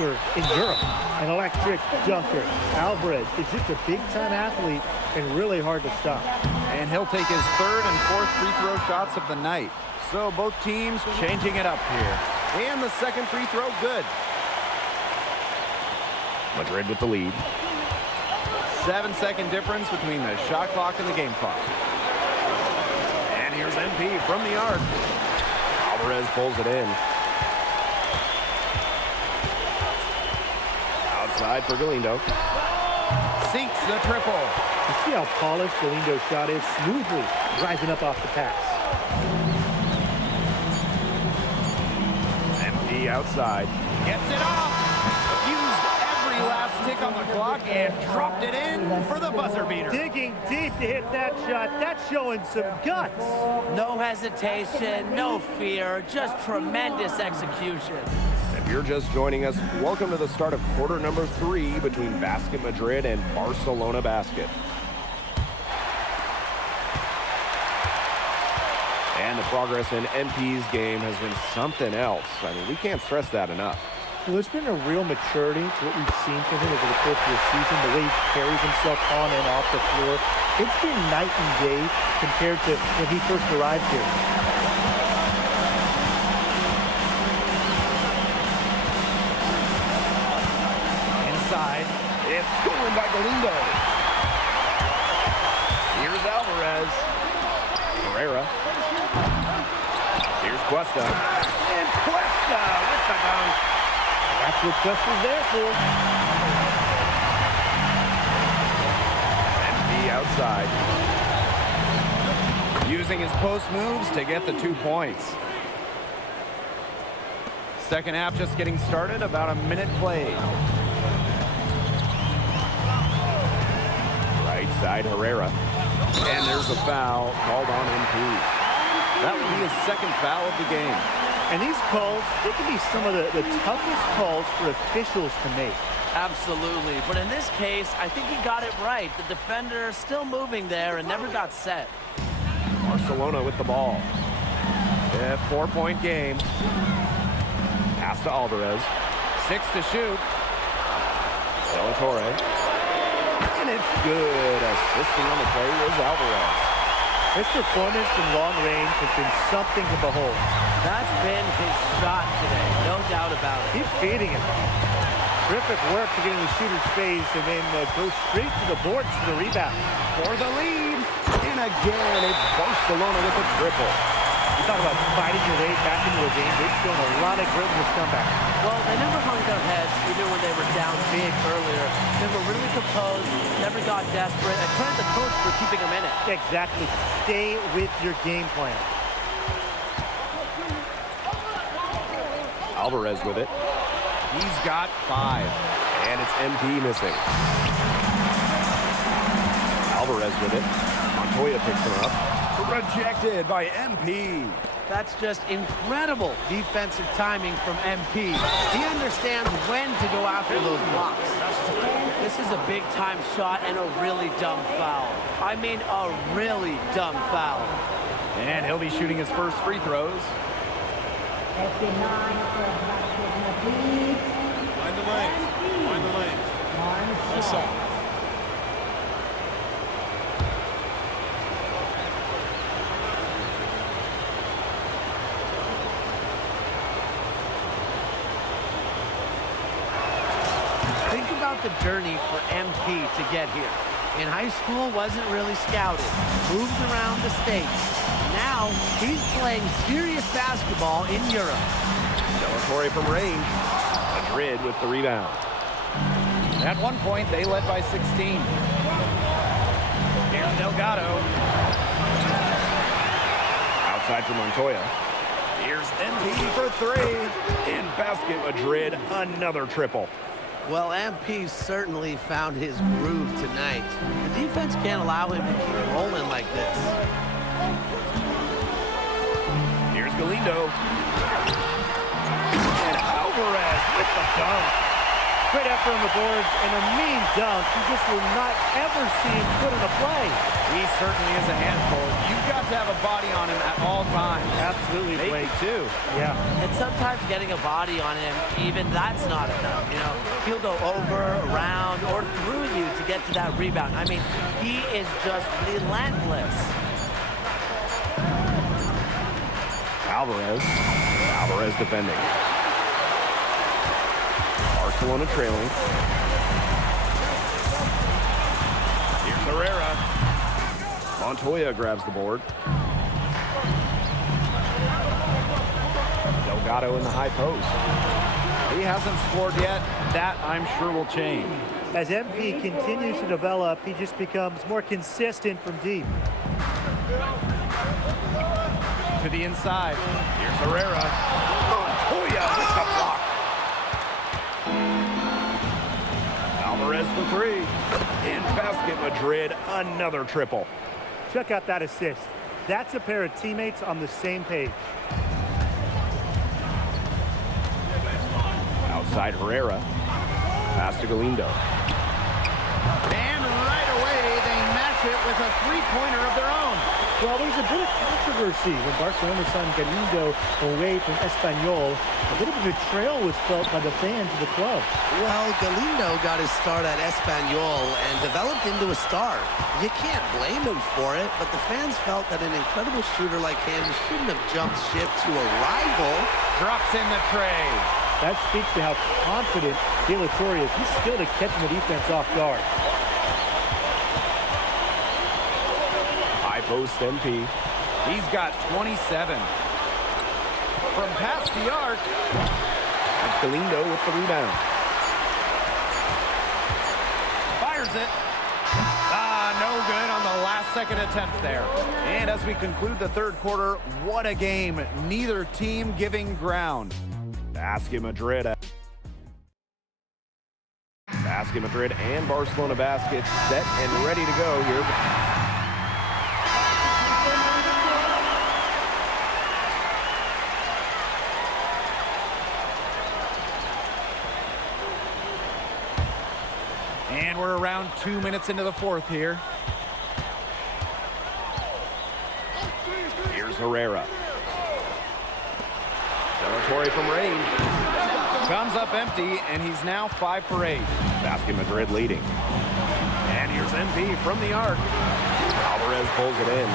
in Europe, an electric dunker. Alvarez is just a big-time athlete and really hard to stop. And he'll take his third and fourth free throw shots of the night. So both teams changing it up here. And the second free throw, good. Madrid with the lead. 7-second difference between the shot clock and the game clock. And here's MP from the arc. Alvarez pulls it in. Outside for Galindo. Sinks the triple. You see how polished Galindo's shot is? Smoothly rising up off the pass. MP outside. Gets it off. Used every last tick on the clock and dropped it in for the buzzer beater. Digging deep to hit that shot. That's showing some guts. No hesitation, no fear, just tremendous execution. If you're just joining us, welcome to the start of quarter number 3 between Basket Madrid and Barcelona Basket. And the progress in MP's game has been something else. I mean, we can't stress that enough. Well, there's been a real maturity to what we've seen from him over the course of the season, the way he carries himself on and off the floor. It's been night and day compared to when he first arrived here. Inside. It's stolen by Galindo. Here's Alvarez. Herrera. Here's Cuesta. And Cuesta with the dunk. That's what Cuesta's there for. MP outside. Using his post moves to get the 2 points. Second half just getting started, about a minute played. Right side Herrera. And there's a foul called on MP. That will be his second foul of the game. And these calls, they can be some of the toughest calls for officials to make. Absolutely, but in this case, I think he got it right. The defender still moving there and never got set. Barcelona with the ball. A 4-point game. Pass to Alvarez. 6 to shoot. De La Torre. And it's good. Assisting on the play was Alvarez. His performance from long range has been something to behold. That's been his shot today, no doubt about it. He's feeding it. Terrific work to get in the shooter's face and then go straight to the boards for the rebound. For the lead. And again, it's Barcelona with a triple. You talk about fighting your way back into a game. They've shown a lot of grit in this comeback. Well, they never hung their heads, even when they were down big earlier. They were really composed, never got desperate, and credit the coach for keeping them in it. Exactly. Stay with your game plan. Alvarez with it. He's got 5. And it's MP missing. Alvarez with it. Montoya picks him up. Rejected by MP. That's just incredible defensive timing from MP. He understands when to go after those blocks. This is a big-time shot and a really dumb foul. I mean, a really dumb foul. And he'll be shooting his first free throws. Find the lane. Find the lane. Nice shot. Think about the journey for MP to get here. In high school, wasn't really scouted. Moved around the States. Now, he's playing serious basketball in Europe. De La Torre from range. Madrid with the rebound. At one point, they led by 16. Here's Delgado. Outside for Montoya. Here's MP for 3. In Basket Madrid, another triple. Well, MP certainly found his groove tonight. The defense can't allow him to keep rolling like this. Here's Galindo. And Alvarez with the dunk. Great effort on the boards and a mean dunk. You just will not ever see him put in a play. He certainly is a handful. You've got to have a body on him at all times. Absolutely, Maybe Blake. two. Yeah. And sometimes getting a body on him, even that's not enough. You know, he'll go over, around, or through you to get to that rebound. I mean, he is just relentless. Alvarez defending. Barcelona trailing. Here's Herrera. Montoya grabs the board. Delgado in the high post. He hasn't scored yet. That, I'm sure, will change. As MP continues to develop, he just becomes more consistent from deep. To the inside. Here's Herrera. Montoya with the block. Alvarez for three. And Basket Madrid, another triple. Check out that assist. That's a pair of teammates on the same page. Outside Herrera. Pass to Galindo. And right away, they match it with a three-pointer of their own. Well, there's a bit of controversy when Barcelona signed Galindo away from Espanyol. A bit of a betrayal was felt by the fans of the club. Well, Galindo got his start at Espanyol and developed into a star. You can't blame him for it, but the fans felt that an incredible shooter like him shouldn't have jumped ship to a rival. Drops in the tray. That speaks to how confident De La Torre is. He's skilled at catching the defense off guard. High post MP. He's got 27. From past the arc. That's Galindo with the rebound. Fires it. No good on the last second attempt there. And as we conclude the third quarter, what a game. Neither team giving ground. Basket Madrid and Barcelona Baskets set and ready to go here. And we're around 2 minutes into the fourth here. Here's Herrera. De La Torre from range. Comes up empty, and he's now 5 for 8. Basket Madrid leading. And here's MP from the arc. Alvarez pulls it in.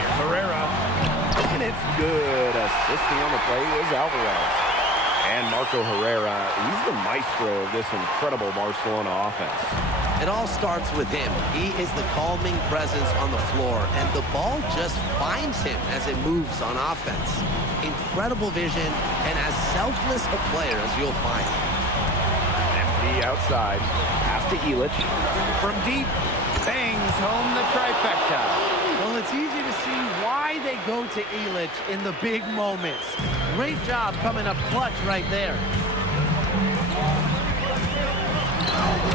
Here's Herrera. And it's good. Assisting on the play is Alvarez. And Marco Herrera, he's the maestro of this incredible Barcelona offense. It all starts with him. He is the calming presence on the floor, and the ball just finds him as it moves on offense. Incredible vision, and as selfless a player as you'll find. MP outside. Pass to Illich. From deep, bangs home the trifecta. Well, it's easy to see why they go to Illich in the big moments. Great job coming up clutch right there.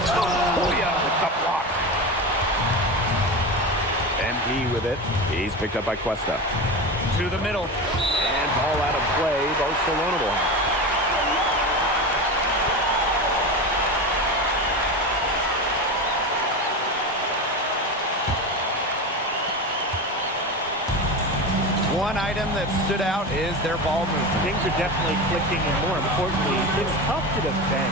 Montoya with the block. MP with it. He's picked up by Cuesta. To the middle. And ball out of play. Barcelona will have. One item that stood out is their ball movement. Things are definitely clicking, and more importantly, it's tough to defend.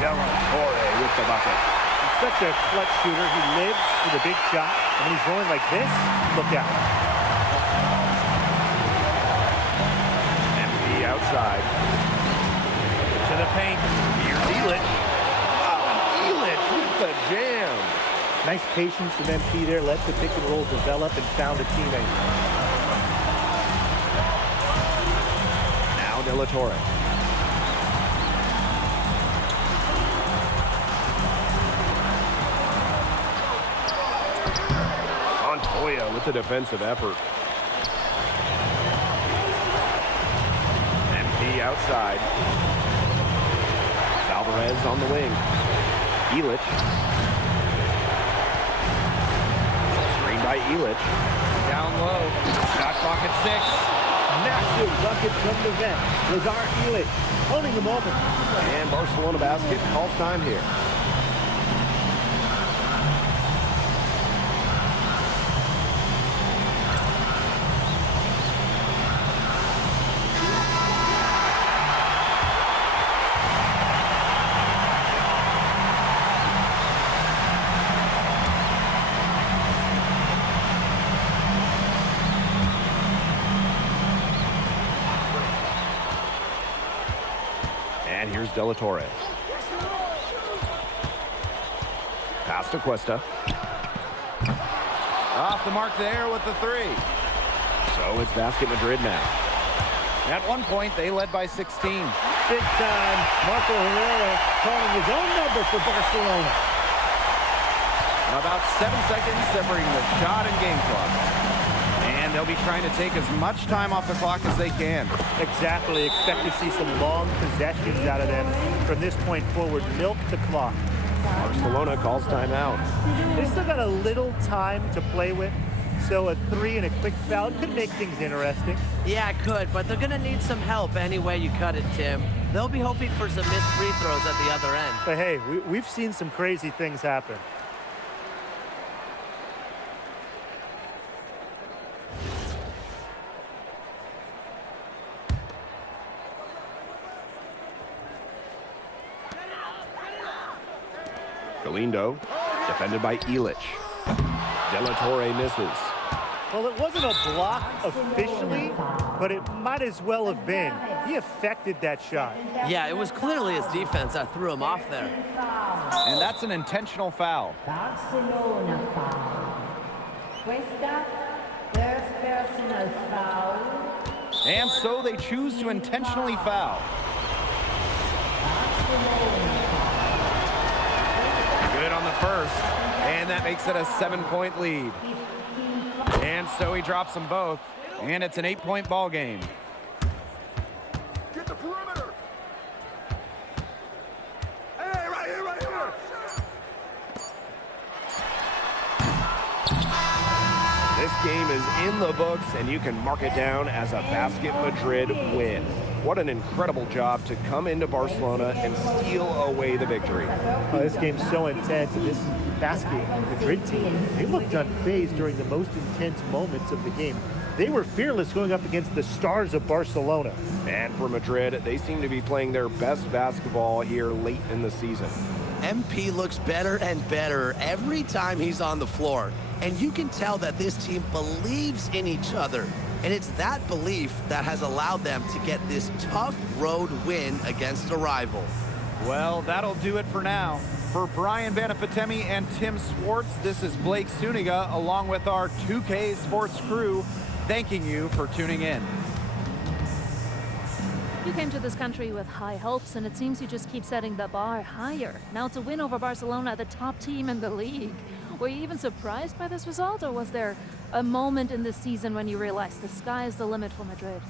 De La Torre with the bucket. He's such a clutch shooter. He lives for the big shot. And when he's rolling like this, look out. MP outside. To the paint. Here's Illich. Oh, and Illich with the jam. Nice patience from MP there. Let the pick and roll develop and found a teammate. Now De La Torre. Montoya with the defensive effort. MP outside. Alvarez on the wing. Illich. Screen by Illich. Down low. Shot clock at 6. Massive bucket from the vet. Lazar Ilic owning the moment. And Barcelona basket calls time here. And here's De La Torre. Pass to Cuesta. Off the mark there with the three. So it's Basket Madrid now. At one point, they led by 16. Big time. Marco Herrera calling his own number for Barcelona. About 7 seconds separating the shot and game clock. And they'll be trying to take as much time off the clock as they can. Exactly. Expect to see some long possessions out of them from this point forward. Milk the clock. Barcelona calls timeout. They still got a little time to play with, so a 3 and a quick foul could make things interesting. Yeah, it could, but they're going to need some help any way you cut it, Tim. They'll be hoping for some missed free throws at the other end. But hey, we've seen some crazy things happen. Galindo, defended by Ilic. De La Torre misses. Well, it wasn't a block officially, but it might as well have been. He affected that shot. Yeah, it was clearly his defense that threw him off there. And that's an intentional foul. Barcelona foul. Questa, first personal foul. And so they choose to intentionally foul. Good on the first. And that makes it a 7-point lead. And so he drops them both. And it's an 8-point ball game. Get the perimeter. Hey, right here, right here. This game is in the books, and you can mark it down as a Basket Madrid win. What an incredible job to come into Barcelona and steal away the victory. Oh, this game's so intense, and this Basket Madrid team, they looked unfazed during the most intense moments of the game. They were fearless going up against the stars of Barcelona. And for Madrid, they seem to be playing their best basketball here late in the season. MP looks better and better every time he's on the floor. And you can tell that this team believes in each other. And it's that belief that has allowed them to get this tough road win against a rival. Well, that'll do it for now. For Brian Banafitemi and Tim Swartz, this is Blake Suniga along with our 2K Sports crew, thanking you for tuning in. You came to this country with high hopes, and it seems you just keep setting the bar higher. Now it's a win over Barcelona, the top team in the league. Were you even surprised by this result, or was there a moment in this season when you realized the sky is the limit for Madrid?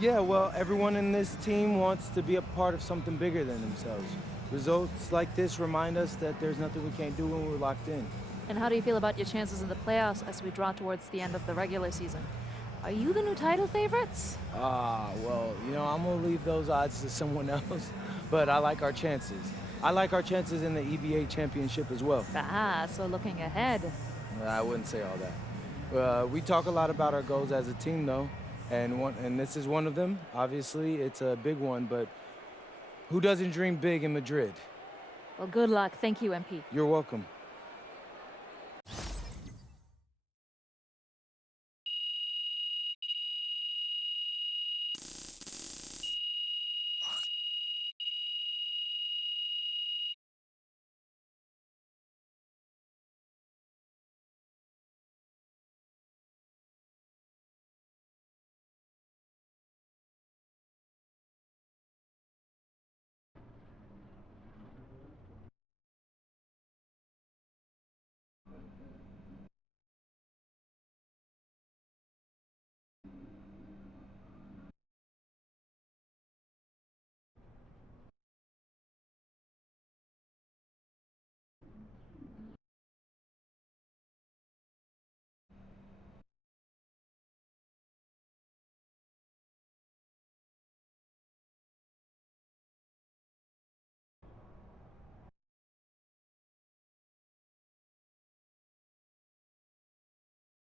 Yeah, well, everyone in this team wants to be a part of something bigger than themselves. Results like this remind us that there's nothing we can't do when we're locked in. And how do you feel about your chances in the playoffs as we draw towards the end of the regular season? Are you the new title favorites? Well, you know, I'm going to leave those odds to someone else, but I like our chances. I like our chances in the EBA championship as well. So looking ahead. I wouldn't say all that. We talk a lot about our goals as a team, though, and this is one of them. Obviously, it's a big one, but who doesn't dream big in Madrid? Well, good luck. Thank you, MP. You're welcome.